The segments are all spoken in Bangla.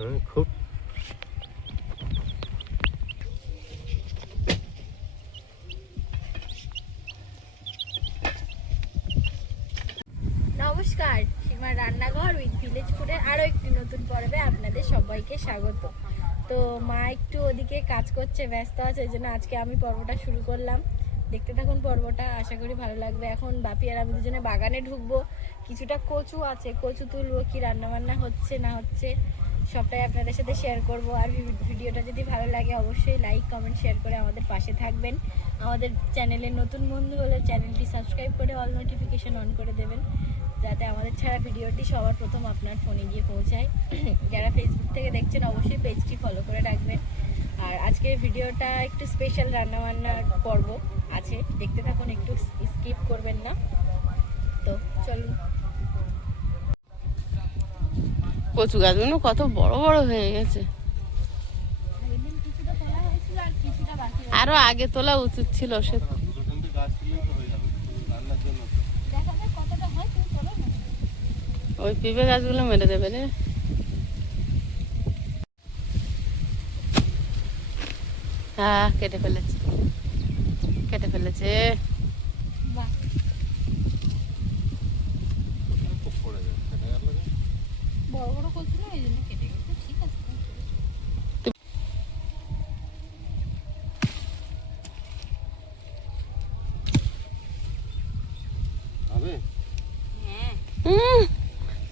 খুব নমস্কার, সীমার রান্নাঘর উইথ ভিলেজ ফুডের আরও একটি নতুন পর্বে আপনাদের সবাইকে স্বাগত। তো মা একটু ওদিকে কাজ করছে, ব্যস্ত আছে, এই জন্য আজকে আমি পর্বটা শুরু করলাম। দেখতে থাকুন পর্বটা, আশা করি ভালো লাগবে। এখন বাপি আর আমি দুজনে বাগানে ঢুকবো, কিছুটা কচু আছে, কচু তুলবো, কি রান্নাবান্না হচ্ছে না হচ্ছে সবটাই আপনাদের সাথে শেয়ার করব। আর ভিডিওটা যদি ভালো লাগে অবশ্যই লাইক কমেন্ট শেয়ার করে আমাদের পাশে থাকবেন। আমাদের চ্যানেলের নতুন বন্ধু হলে চ্যানেলটি সাবস্ক্রাইব করে অল নোটিফিকেশন অন করে দেবেন, যাতে আমাদের ছাড়া ভিডিওটি সবার প্রথম আপনার ফোনে গিয়ে পৌঁছায়। যারা ফেসবুক থেকে দেখছেন অবশ্যই পেজটি ফলো করে রাখবেন। আর আজকের ভিডিওটা একটু স্পেশাল রান্নাবান্নার পর্ব আছে, দেখতে থাকুন, একটু স্কিপ করবেন না। তো চলুন। কচু গাছগুলো কত বড় বড় হয়ে গেছে, আরো আগে তোলা উচিত ছিল। সে ওই পিঁপে গাছগুলো মেরে দেবে রে। হ্যাঁ, কেটে ফেলেছে। বড় বড় কচু না, এই জন্য কেটে গেছে। ঠিক আছে,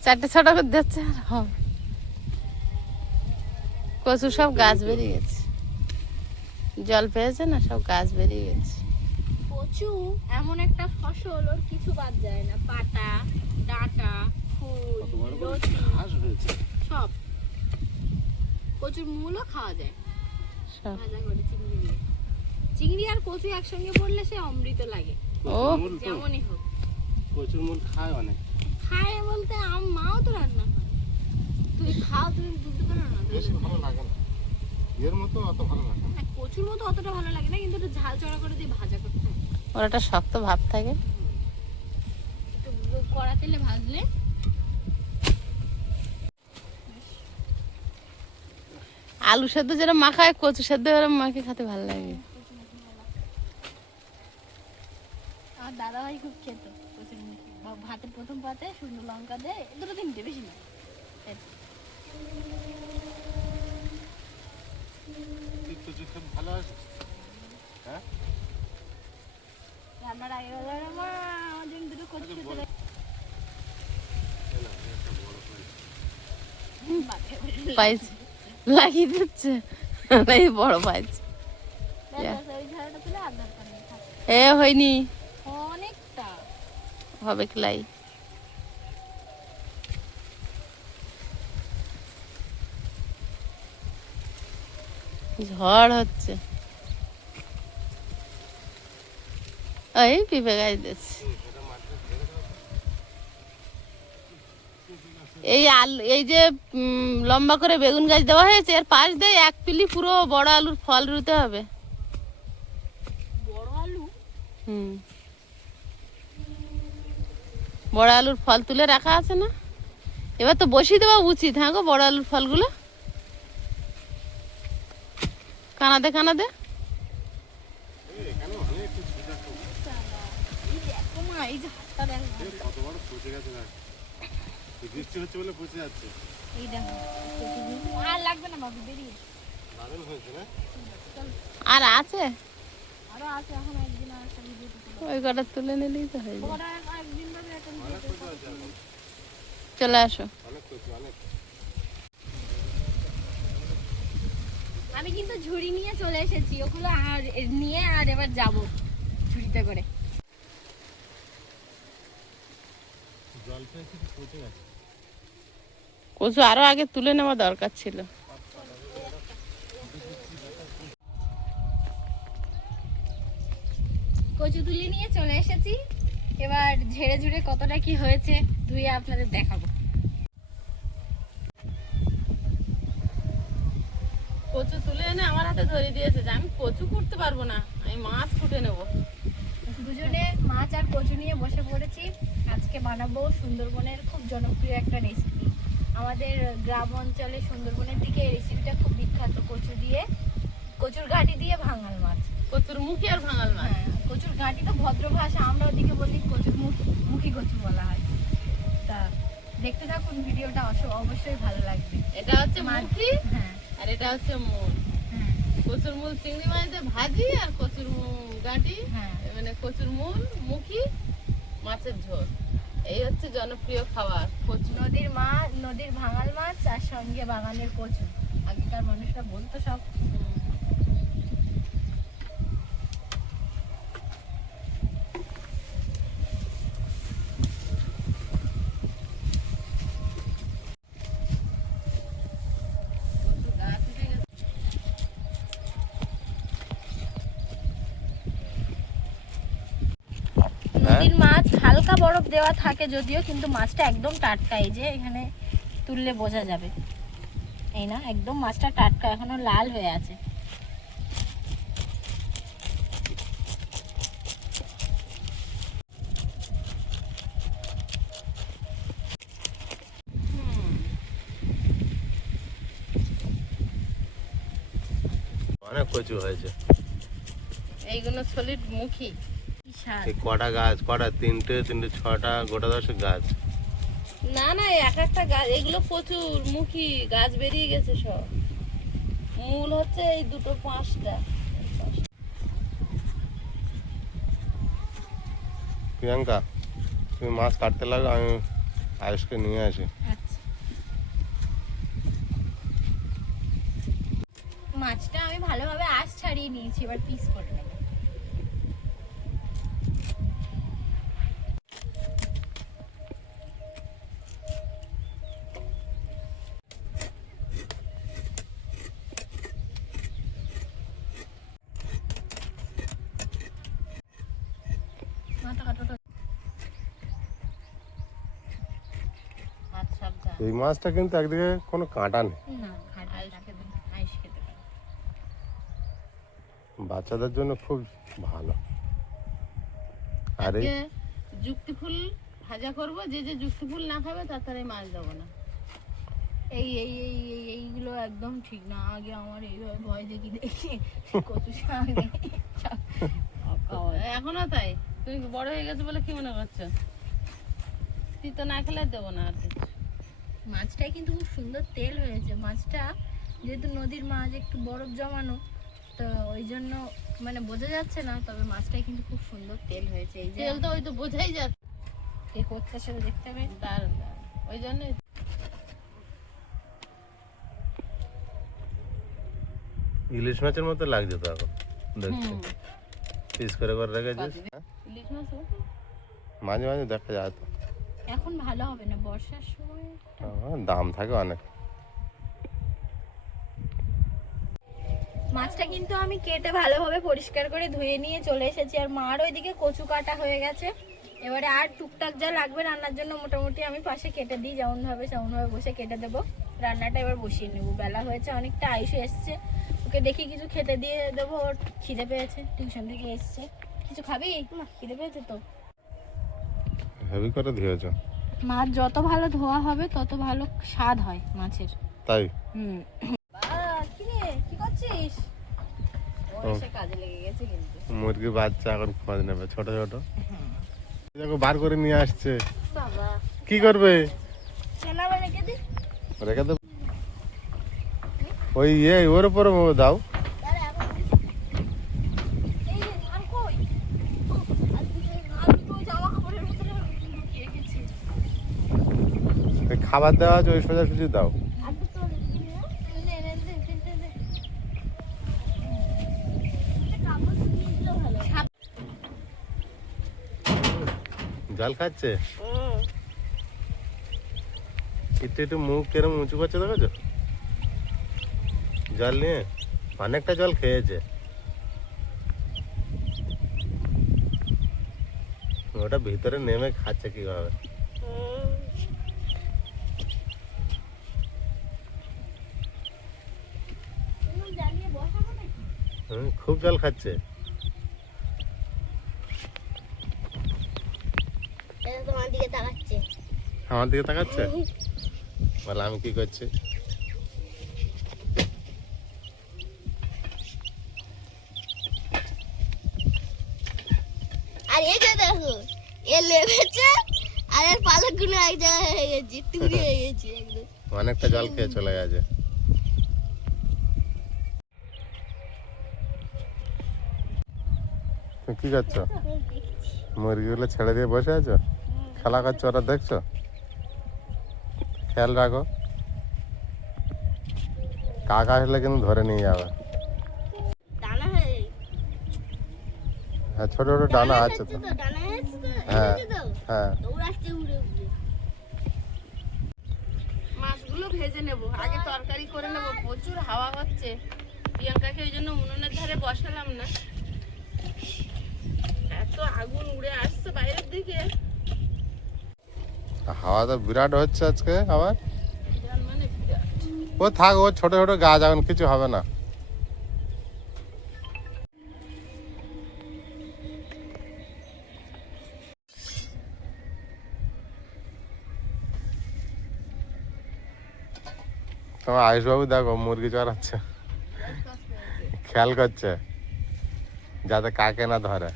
চারটে ছটা করে দিচ্ছে আর হবে। কচু সব গাছ বেরিয়ে গেছে, জল পেয়েছে না, সব গাছ বেরিয়ে গেছে। কচু এমন একটা ফসল, ওর কিছু বাদ যায় না, পাতা ডাঁটা ফুল লতি সব। কচুর মূলও খাওয়া যায় ভাজা করে চিংড়ি দিয়ে। চিংড়ি আর কচু একসঙ্গে পড়লে সে অমৃত লাগে। ও যেমনই হোক, কচুর মূল খায় অনেক। খায় বলতে মাও তো রান্না করে। তুই খাও, তুমি বুঝতে পারো না। বেশি ভালো লাগে না, এর মতো অত ভালো লাগে না। কচুর মতো অতটা ভালো লাগে না, কিন্তু একটু ঝাল চড়া করে দিয়ে ভাজা করতে হয়। ওর একটা শক্ত ভাব থাকে, একটু কড়া তেলে ভাজলে। আলু সেদ্ধ যেরকম মাখায়, কচু সেদ্ধ এরকম মাখে খেতে ভালো লাগে। আমার দাদা ভাই খুব খেত কচুর মুখি, ভাতের প্রথম পাতে শুকনো লঙ্কা দেয়, দুটো তিনটে, বেশি না। কচু খুব ভালো আছে। হ্যাঁ, রান্নার আগে বলে মা আমার জন্য দুটো কচু খেতে দেয়। পাইছ লাগিয়ে দিচ্ছে, এই বড় পাইছ। ওই ঝাড়াটা তুলে আর দরকার নেই, থাক। এ হয়নি, অনেকটা হবে ক্লাই। ঝড় হচ্ছে, ওই পিঁপে গাছ দিচ্ছে। এই আলু, এই যে লম্বা করে বেগুন গাছ দেওয়া হয়েছে, এর পাশ দিয়ে এক পিলি পুরো বড় আলুর ফল রুতে হবে। বড় আলু, বড় আলুর ফল তুলে রাখা আছে না, এবার তো বসিয়ে দেওয়া উচিত। হ্যাঁ গো, বড় আলুর ফলগুলো কানাদে কানাদে। দেখো মা, এই যে হাতটা দেখো, কত বড় পচে গেছে গাছ। বৃষ্টি হচ্ছে বলে পচে যাচ্ছে। এই দেখো। আর লাগবে না বাবু, বেরিয়ে দারুণ হয়েছে না? আর আছে, আরো আছে, এখন একদিন আর একটা ভিডিও করতে ওই কটা তুলে নিলেই তো হয়ে যাবে। বড় একদিন ধরে একটা অনেক কচু আছে এখন। চলে আসো। অনেক কচু, অনেক। আমি কিন্তু ঝুড়ি নিয়ে চলে এসেছি, ওগুলো আর নিয়ে আর এবার যাব ঝুড়িতে করে। জল পেয়েছি, পচে গেছে। কচু আরো আগে তুলে নেওয়া দরকার ছিল। কচু তুলে নিয়ে চলে এসেছি, এবার ঝেড়ে ঝুড়ে কতটা কি হয়েছে ধুয়ে আপনাদের দেখাবো। কচু তুলে এনে আমার হাতে ধরে দিয়েছে যে আমি কচু করতে পারবো না, আমি মাছ কুটে নেবো। দুজনে মাছ আর কচু নিয়ে বসে পড়েছি। আজকে বানাবো সুন্দরবনের খুব জনপ্রিয় একটা রেসিপি। আমাদের গ্রাম অঞ্চলে সুন্দরবনের দিকে এই রেসিপিটা খুব বিখ্যাত, কচুর ঘাটি দিয়ে ভাঙাল মাছ। কচুর মুখি আর ভাঙাল মাছ। হ্যাঁ, কচুর ঘাটি তো ভদ্র ভাষা, আমরা ওদিকে বলি কচুর মুখি কচু বলা হয়। তা দেখতে থাকুন ভিডিওটা, অবশ্যই ভালো লাগবে। এটা হচ্ছে মুখি, হ্যাঁ আর এটা হচ্ছে মূল। হ্যাঁ কচুর মূল চিংড়ি মাছ দিয়ে ভাজি, আর কচুর গাঁটি হ্যাঁ। মানে কচুর মূল মুখি মাছের ঝোল। এই হচ্ছে জনপ্রিয় খাবার কচু। নদীর ভাঙাল মাছ আর সঙ্গে বাগানের কচু। আগেকার মানুষরা বলতো সব। নদীর মাছ হালকা বরফ দেওয়া থাকে যদিও, কিন্তু মাছটা একদম টাটকা। এই যে এখানে তুললে বোঝা যাবে, এই না একদম মাছটা টাটকা, এখনো লাল হয়ে আছে। অনেক কচু হয়েছে। এইগুলো সলিড মুখি। কি স্বাদ। এই কটা গাছ, কটা তিনটে 6টা, গোটা 10 গাছ। না না, এক একটা গাছ, এগুলো প্রচুর মুখি গাছ বেরিয়ে গেছে সব। মূল হচ্ছে এই দুটো 5টা। প্রিয়াঙ্কা, তুমি মাছ কাটতে লাগো, আমি আয়ুষকে নিয়ে আসি। আচ্ছা, মাছটা আমি ভালোভাবে আঁশ ছাড়িয়ে নিয়েছি, এবার পিস করে নেব। মাথা কাটাটা আচ্ছা আচ্ছা। এই মাছটা কিন্তু একদিকে কোনো কাঁটা নেই, না, আইস খেতে পারে। বাচ্চাদের জন্য খুব ভালো। আর এই আজকে যুক্তি ফুল ভাজা করব, যে যে যুক্তি ফুল না খাবে তার তার এই মাছ দেবো না। এইগুলো একদম ঠিক না। আগে আমার এইভাবে ভয় দেখি কচু শাক এখনো তাই? তুমি বড় হয়ে গেছে বলে কি মনে করছো? তুই তো না খেলে দেবো না আর কিছু। মাছটাই কিন্তু খুব সুন্দর তেল হয়েছে। মাছটা যেহেতু নদীর মাছ, একটু বরফ জমানো, তো ওই জন্য মানে বোঝা যাচ্ছে না, তবে মাছটাই কিন্তু খুব সুন্দর তেল হয়েছে। এই যে তেল তো ওই তো বোঝাই যাচ্ছে, কে করছে সেটা দেখতে হবে। তার ওই জন্য ইলিশ মাছের মতো লাগছে তো এখন দেখতে, পিস করে রেখেছিস। ইলিশ মাছ হবে। মাঝে মাঝে দেখা যায় তো, এখন ভালো হবে না, বর্ষার সময় দাম থাকে অনেক। মাছটা কিন্তু আমি কেটে ভালোভাবে পরিষ্কার করে ধুয়ে নিয়ে চলে এসেছি, আর মার ওইদিকে কচু কাটা হয়ে গেছে। এবারে আর টুকটাক যা লাগবে রান্নার জন্য মোটামুটি আমি পাশে কেটে দিই, যেমন ভাবে বসে কেটে দেবো। রান্নাটা এবার বসিয়ে নেবো, বেলা হয়েছে অনেকটা। আয়ুষ এসছে, ওকে দেখি কিছু খেতে দিয়ে দেবো, ওর খিদে পেয়েছে, টিউশন থেকে এসছে। কিছু খাবি? না, খিদে পেয়েছে তো। হেভি করে ধুয়েছ। মাছ যত ভালো ধোয়া হবে তত ভালো স্বাদ হয় মাছের। তাই কি রে, কি করছিস? ও এসে কাজে লেগে গেছে কিন্তু। মুরগি বাচ্চা এখন খোঁজ নেবে, ছোট ছোট দেখো বার করে নিয়ে আসছে। বাবা কি করবে? চেনাবে রেখে দি। রেখে দেব ওই ওর উপরে দাও। এই যে ধান কই? তো জামা কাপড়ের ভিতরে লুকিয়ে গেছে। খাবার দেওয়া আছে, ওই সোজাসুজি দাও। জল খাচ্ছে, একটু একটু মুখ কেরম উঁচু করছে দেখেছো? জল নিয়ে অনেকটা জল খেয়েছে। ওটা ভিতরে নেমে খাচ্ছে কিভাবে। খুব জল খাচ্ছে। তোমার দিকে তাকাচ্ছে। আমার দিকে তাকাচ্ছে? ও বলে আমি কি করছি? আর এই যে দেখো এ লেবেছে আর এর পালকগুলো এক জায়গায় হয়ে গেছে, টুরি হয়ে গেছে একদম। অনেকটা জল খেয়ে চলে গেছে। তুমি কি করছো? মুরগিগুলো ছেড়ে দিয়ে বসে আছো, খেলা করছো, ওরা দেখছো? খেয়াল রাখো, কাক আসলে কিন্তু ধরে নিয়ে যাবে। ডানা হয়ে হ্যাঁ, ছোট ছোট ডানা আছে তো। ডানা হয়েছে তো, হ্যাঁ এই যে তো হ্যাঁ। দৌড়াচ্ছে উড়ে উড়ে। মাছগুলো ভেজে নেব, আগে তরকারি করে নেব। প্রচুর হাওয়া হচ্ছে, প্রিয়াঙ্কাকে ওই জন্য উনুনের ধারে বসালাম না। এত আগুন উড়ে আসছে বাইরের দিকে, হাওয়া তো বিরাট হচ্ছে আজকে আবার। বিরাট মানে বিরাট। ও থাক, ও ছোট ছোট গাছ, এখন কিছু হবে না। তোমার আয়ুষবাবু দেখো মুরগি চড়াচ্ছে, খেয়াল করছে যাতে কাকে না ধরে।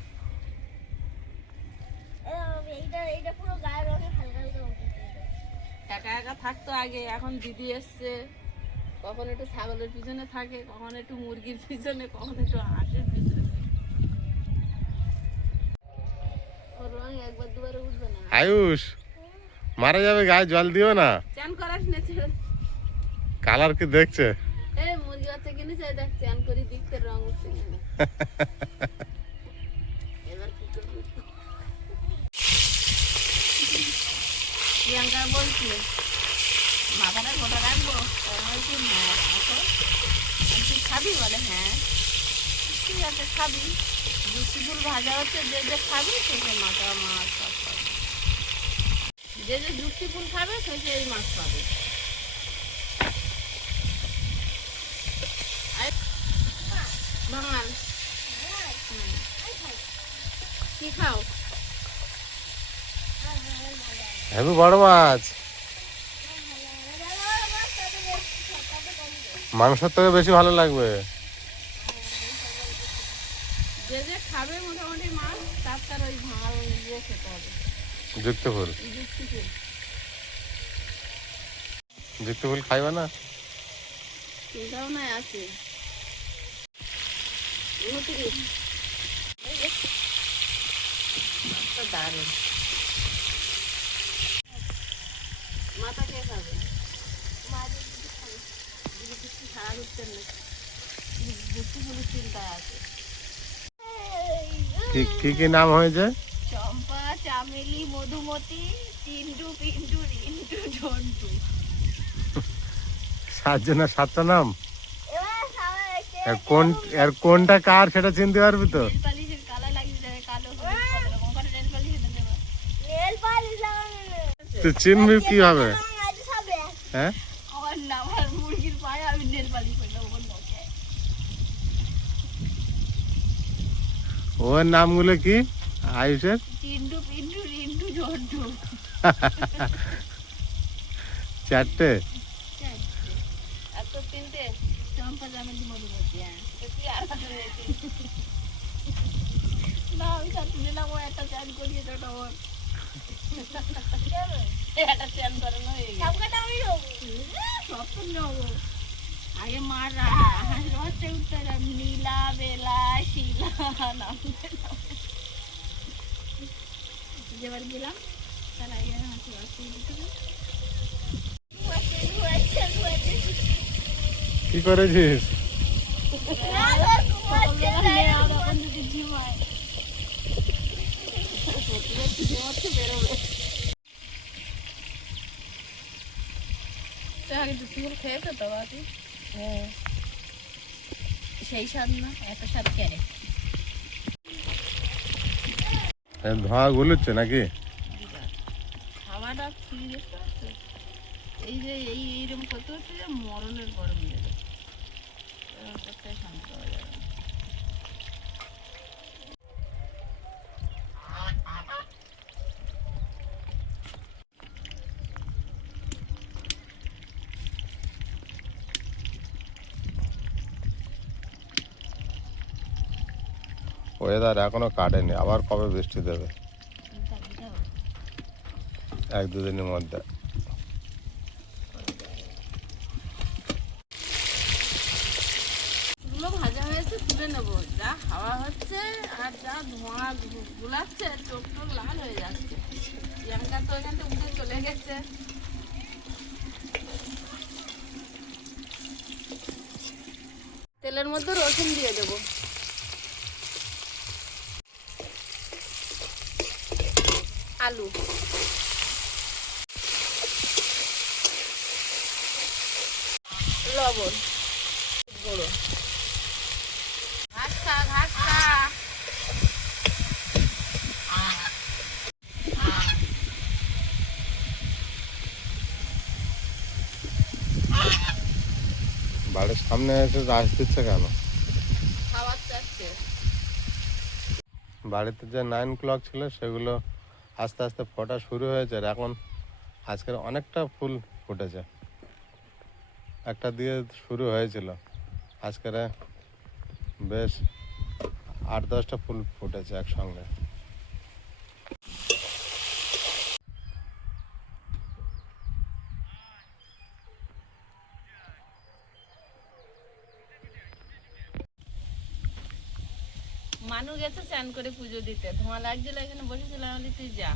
এইটা পুরো গায়ের রঙে হালকা হালকা উঠেছে। একা একা থাকতো আগে, এখন দিদি এসছে। কখন একটু ছাগলের পিছনে থাকে, কখন একটু মুরগির পিছনে, কখন একটু হাঁসের পিছনে। ওর রং একবার দুবারে উঠবে না। আয়ুষ, মারা যাবে, গায়ে জল দিও না। চান করাস না ছেড়ে। কালার কি দেখছে? এই মুরগি বাচ্চা কিনে চাই, দেখ চান করি দেখতে রং উঠছে না। এবার কি করবি? প্রিয়াঙ্কা বলছিল মাথাটা গোটা রাখবো, বলছি হ্যাঁ রাখো। তুই খাবি? বলে হ্যাঁ। ঠিক আছে খাবি। লুচি ফুল ভাজা হচ্ছে, যে যে খাবি সে সে মাথা মাছ সব পাবে। যে যে যুক্তি ফুল খাবে সে সে এই মাছ পাবে। বাঙাল কি খাও? হেবি বড় মাছ, মাংসের থেকে বেশি ভালো লাগবে। যে যে খাবে মোটামুটি মাছ, তার তার ওই ভাঙাল ইয়ে খেতে হবে। যুক্ত ফুল, যুক্তি ফুল। যুক্ত ফুল খাইবে না? চিন্তাও নাই আছে। দারুণ মাথা কে খাবে? সারা উঠছেন না, যুক্তি ফুলের চিন্তা আছে। কি কি নাম হয়েছে? চম্পা, চামেলি, মধুমতি, টিন্টু, পিন্টু, রিন্টু, ঝন্টু। 7 জনের 7টা নাম। এবার সবাই এর কোনটা কার সেটা চিনতে পারবি তো? নেল পালিশের কালা লাগিয়ে দেবে, কালো হলুদ কত রকম করে নেল পালিশ এনে দেবে। নেল পালিশ লাগানো। তুই চিনবি কিভাবে? আজ সবে হ্যাঁ, আমার নাম আর মুরগির পায়ে আমি নেল পালিশ করলাম ওর নখে। ওর নামগুলো কি আয়ুষের? টিন্টু, পিন্টু, রিন্টু, ঝন্টু। 4টে। আর তো 3টে। চম্পা, চামেলি, মধুমতি। হ্যাঁ তো কি আর আছে নাকি? না আমি সাথে দিলাম, ও একটা চ্যান করিয়ে দেওয়া ওর। একটা চ্যান করানো হয়ে গেছে। সবকটা আমি নেবো। সব তো নেবো। আগে মার হাঁসের বাচ্চা উঠতে হবে, নীলা, বেলা, শিলা নাম যেবার গেলাম তার আগে হাঁসের বাচ্চা উঠতে হবে। কি করেছিস? খেয়েছো তো বাকি? সেই স্বাদ না, এত স্বাদ কেন? ধোঁয়া গুলুচ্ছে নাকি? খাওয়াটা ঠিক আছে। এই যে এইরকম করতে হচ্ছে যে মরণের গরম লেগে করতে শান্ত হওয়া যাবে না। ওয়েদার এখনো কাটেনি, আবার কবে বৃষ্টি দেবে? 1-2 দিনের মধ্যে। এগুলো ভাজা হয়েছে, তুলে নেবো। যা হাওয়া হচ্ছে আর যা ধোঁয়া গুলাচ্ছে, চোখ টোক লাল হয়ে যাচ্ছে। প্রিয়াঙ্কা তো এখান থেকে উঠে চলে গেছে। তেলের মধ্যে রসুন দিয়ে দেবো, আলু, লবণ, গুঁড়ো, ঘাটকা ঘাটকা, বাড়ির সামনে এসে রাশ দিচ্ছে কেন? খাবার চাচ্ছে। বাড়িতে যে 9 ক্লক ছিল সেগুলো আস্তে আস্তে ফোটা শুরু হয়েছে, আর এখন আজকের অনেকটা ফুল ফুটেছে। একটা দিয়ে শুরু হয়েছিল, আজকের বেশ 8-10টা ফুল ফুটেছে একসঙ্গে। মানু গেছে স্নান করে পুজো দিতে, ধোঁয়া লাগছিল, এখানে বসেছিলাম, আমি বলি তুই যা।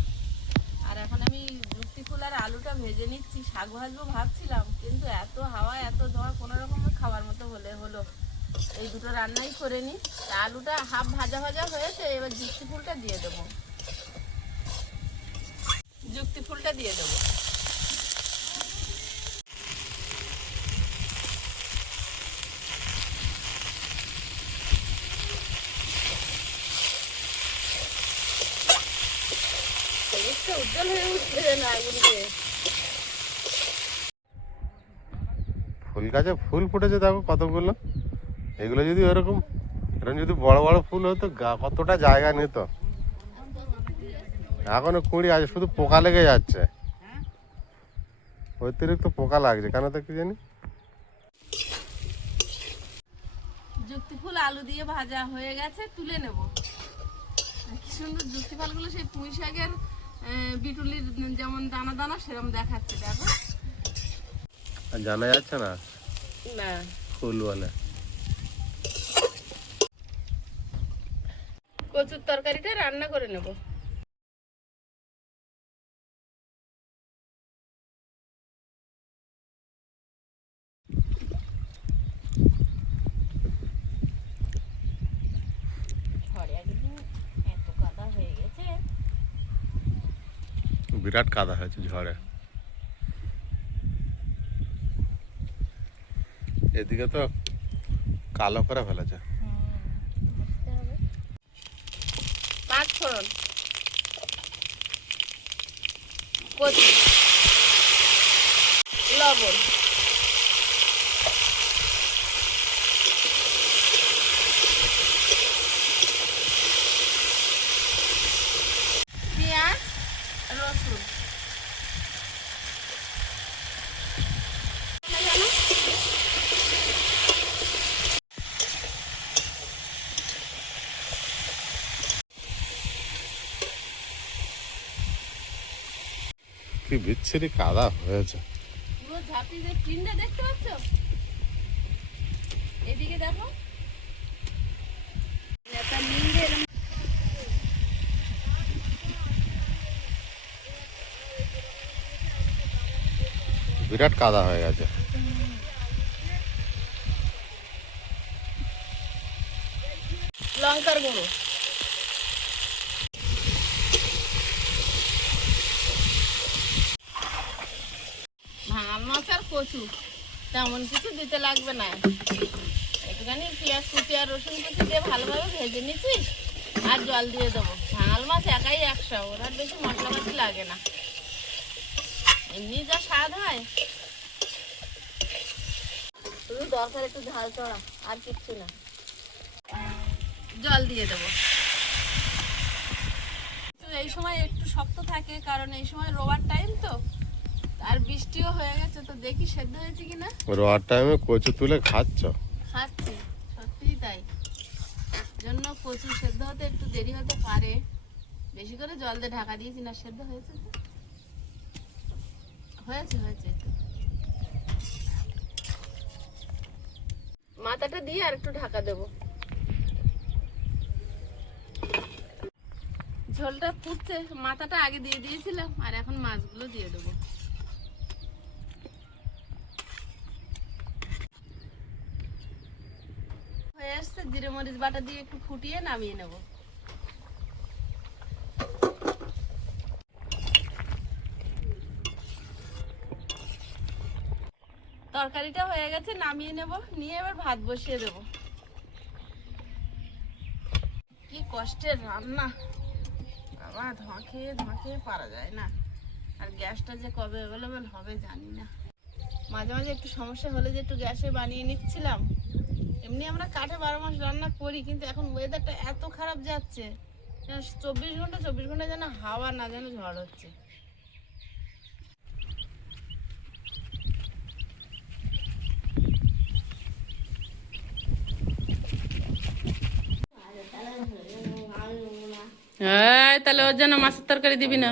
আর এখন আমি যুক্তি ফুল আর আলুটা ভেজে নিচ্ছি, শাক ভাজবো ভাবছিলাম, কিন্তু এত হাওয়া এত ধোঁয়া, কোনো রকমের খাবার মতো হলে হলো। এই দুটো রান্নাই করে নিই। আলুটা হাফ ভাজা ভাজা হয়েছে, এবার যুক্তি ফুলটা দিয়ে দেবো, যুক্তি ফুলটা দিয়ে দেবো। উজ্জ্বল হয়ে উঠছে না আগুনকে। ফুল গাছে ফুল ফুটেছে দেখো কতগুলো। এগুলো যদি এরকম যদি বড় বড় ফুল হতো কতটা জায়গা নিত। এখনো কুঁড়ি আছে, শুধু পোকা লেগে যাচ্ছে, অতিরিক্ত পোকা লাগছে কেন তো কি জানি। যুক্তি ফুল আলু দিয়ে ভাজা হয়ে গেছে, তুলে নেব। কি সুন্দর যুক্তি ফলগুলো, সেই পুঁই শাকের বিটুলির যেমন দানা দানা সেরকম দেখাচ্ছে, দেখো। জানা যাচ্ছে না না ফুল বলে। কচুর তরকারিটা রান্না করে নেব। এত কাদা হয়ে গেছে, বিরাট কাদা হয়েছে ঝড়ে। এদিকে তো কালো করে ফেলেছে। পাঁচ ফোড়ন, কচু, লবণ, পেঁয়াজ, রসুন, কি বিচ্ছিরি কাদা হয়েছে। পুরো ঝাঁপি যে চিহ্ন দেখতে পাচ্ছ, এদিকে দেখো। বিরাট কাদা হয়ে গেছে। লঙ্কার গুঁড়ো, ভাঙাল মাছ আর কচু, তেমন কিছু দিতে লাগবে না। একটুখানি পেঁয়াজ কুচি আর রসুন কুচি দিয়ে ভালোভাবে ভেজে নিচ্ছি, আর জল দিয়ে দেবো। ভাঙাল মাছ একাই 100, ওর আর বেশি মশলাপাতি লাগে না, এমনি যা স্বাদ হয়। শুধু দরকার একটু ঝাল চড়া, আর কিচ্ছু না। জল দিয়ে দেবো। এই সময় একটু শক্ত থাকে, কারণ এই সময় রোয়ার টাইম তো, আর বৃষ্টিও হয়ে গেছে, তো দেখি সেদ্ধ হয়েছে কিনা। রোয়ার টাইমে কচু তুলে খাচ্ছ? খাচ্ছি, সত্যিই তাই। জন্য কচু সেদ্ধ হতে একটু দেরি হতে পারে। বেশি করে জল দিয়ে ঢাকা দিয়েছি না, সেদ্ধ হয়েছে তো? হয়েছে হয়েছে। মাথাটা দিয়ে আর একটু ঢাকা দেবো। ঝোলটা ফুটছে, মাথাটা আগে দিয়ে দিয়েছিলাম আর এখন মাছগুলো দিয়ে দেবো। হয়ে আসছে, জিরে মরিচ বাটা দিয়ে একটু ফুটিয়ে নামিয়ে নেব। তরকারিটা হয়ে গেছে, নামিয়ে নেব, নিয়ে এবার ভাত বসিয়ে দেব। কি কষ্টের রান্না বাবা, ধোঁয়া খেয়ে পারা যায় না। আর গ্যাসটা যে কবে অ্যাভেলেবেল হবে জানি না। মাঝে মাঝে একটু সমস্যা হলে যে একটু গ্যাসে বানিয়ে নিচ্ছিলাম। এমনি আমরা কাঠে 12 মাস রান্না করি, কিন্তু এখন ওয়েদারটা এত খারাপ যাচ্ছে, 24 ঘন্টা যেন হাওয়া না, যেন ঝড় হচ্ছে। তাহলে ওর জন্য মাছের তরকারি দিবি না?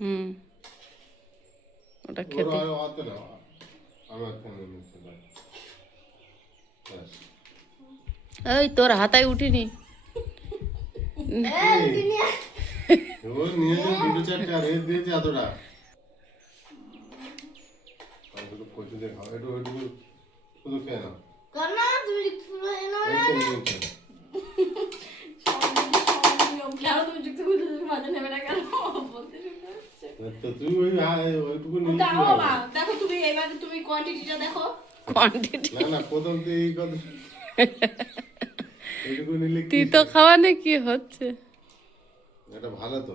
হুম, ওটা খেতে। এই তোর হাতায় উঠিনি। দেখো তুমি এবারে তুমি কোয়ান্টিটিটা দেখো। কোয়ান্টিটি না, প্রথম তো এই কথা এইটুকু নিলে কি তো খাওয়ানে কি হচ্ছে? এটা ভালো তো।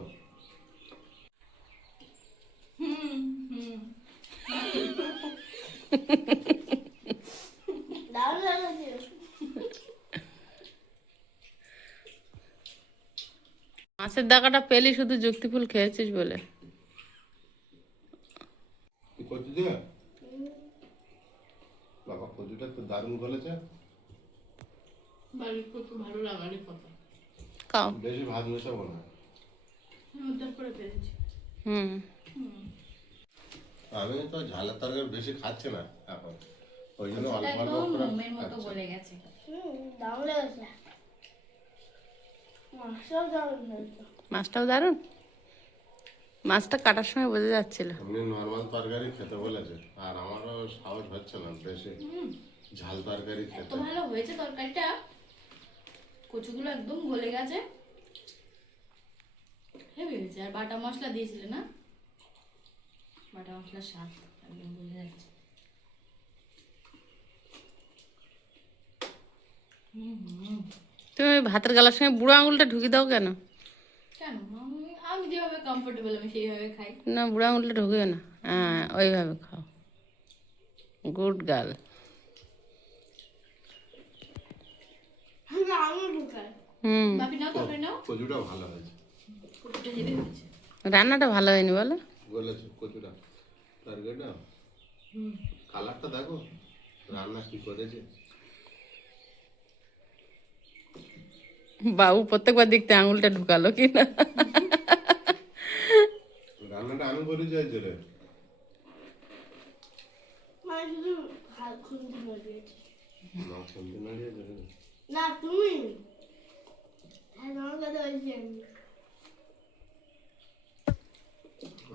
মাছের দাকাটা পেলি শুধু যুক্তিফুল খেয়েছিস বলে। কচু দিয়ে বাবা, কচুটা তো দারুণ গলেছে। বাড়ির কচু ভালো লাগারই কথা। খাও, বেশি ভাত মেশাবো না। তারপরে পেয়েছি। আমি তো ঝালের তরকারি বেশি খাচ্ছি না এখন, ওই জন্য অল্প অল্প করে মোমের মতো বলে গেছে। দারুণ লেগেছে। মাছটাও দারুণ। মাছটা কাটার সময় বোঝা যাচ্ছিল। এমনি নরমাল তরকারি খেতে বলেছে, আর আমারও সাহস হচ্ছে না বেশি ঝাল তরকারি খেতে। এত ভালো হয়েছে তরকারিটা, কচুগুলো একদম গলে গেছে, হেভি হয়েছে। আর বাটা মশলা দিয়েছিলে না, বাটা মশলার স্বাদ একদম বোঝা যাচ্ছে। তুমি ভাতের গালার সঙ্গে বুড়ো আঙুলটা ঢুকি দাও কেন? কেন? আমি যেভাবে কমফোর্টেবল আমি সেইভাবে খাই। না, বুড়ো আঙুলটা ঢুকিও না, হ্যাঁ ওইভাবে খাও। Good girl. কচুটা ভালো হয়েছে, রান্নাটা ভালো হয়নি বলো? বলেছে কচুটা, তরকারিটা, কালারটা দেখো, রান্না কি করেছে। বাবু প্রত্যেকবার দেখতে আঙুলটা ঢুকালো কিনা। রান্নাটা আমি করে যাই রে। না তুমি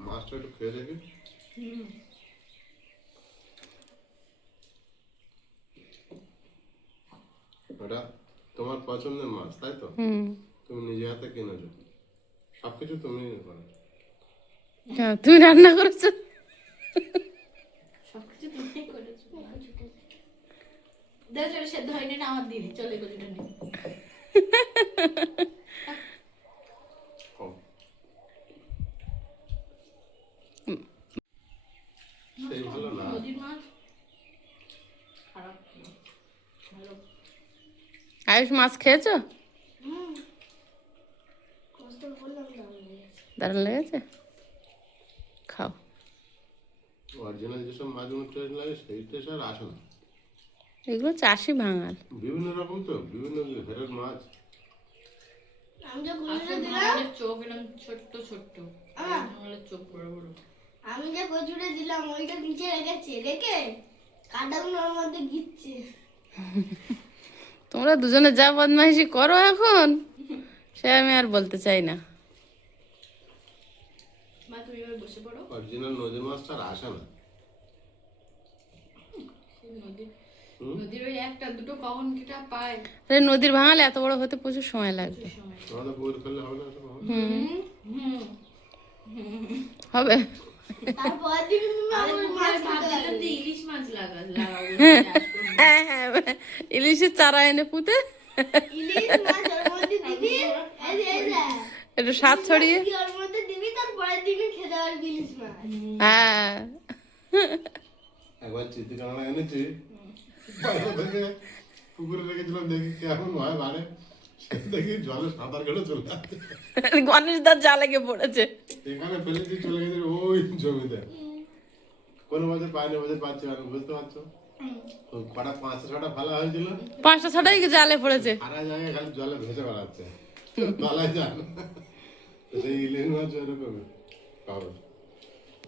মাছটা একটু খেয়ে দেখি। ওটা তোমার পছন্দের মাছ তাই তো? তুমি নিজে হাতে কিনেছো, সবকিছু তুমি করো। তুমি রান্না করেছো, সবকিছু তুমি করেছো। দেখো সেদ্ধ হয়নি না, আমার দিদি চলে কচুটা নিয়ে। সেই ভালো না, নদীর মাছ খারাপ ভালো। আয়ুষ মাছ খেয়েছো? দারুণ লেগেছে, খাও। অরিজিনাল যেসব মাছগুলো টেস্ট লাগে সেই টেস্ট আর আসে না। এগুলো চাষি ভাঙাল। বিভিন্ন রকম তো, বিভিন্ন ঘেরের মাছ। আমি যে আসলে ভাঙালের চোখ এরকম ছোট্ট ছোট্ট, ভাঙালের চোখ বড় বড়। আমি যে কচুরে দিলাম ওইটা নিচে রেখেছে, রেখে কাঁটাগুলোর মধ্যে গিচ্ছে। তোমরা দুজনে যা বদমাইশি করো এখন, সে আমি আর বলতে চাই না। মা তুমি এবার বসে পড়ো। অরিজিনাল নদীর মাছটা আর আসে না। নদীর ওই একটা দুটো কখন কিটা পায়। নদীর ভাঙাল এত বড় হতে প্রচুর সময় লাগবে। আমাদের বইয়ের করলে হবে না এটা কখনো? হবে। তারপর দিন ইলিশ মাছ হ্যাঁ হ্যাঁ, ইলিশের চারা এনে পুঁতে ইলিশ মাছ ওর মধ্যে দিবি, এই যে একটু স্বাদ ছড়িয়ে। ওর মধ্যে দিবি, তারপরের দিনে খেতে পারবি ইলিশ মাছ। হ্যাঁ একবার চিত্তি কাঁকড়া এনেছি, বাইরে থেকে পুকুরে রেখেছিলাম, দেখি কেমন হয় বাড়ে, দেখি জলে সাঁতার কেটে চলে যাচ্ছে। গণেশ দার যা লেগে পড়েছে। এখানে ফেলে দিয়ে চলে গেছে ওই জমিতে। কোনো বছর পাইনি, বছর পাচ্ছি না, বুঝতে পারছো? তো কটা 5-6টা ফেলা হয়েছিল, 5টা-6টাই জালে পড়েছে। সারা জায়গায় খালি জলে ভেসে বেড়াচ্ছে, তলায় যান। সেই ইলিশ মাছ এরকমই পাবে।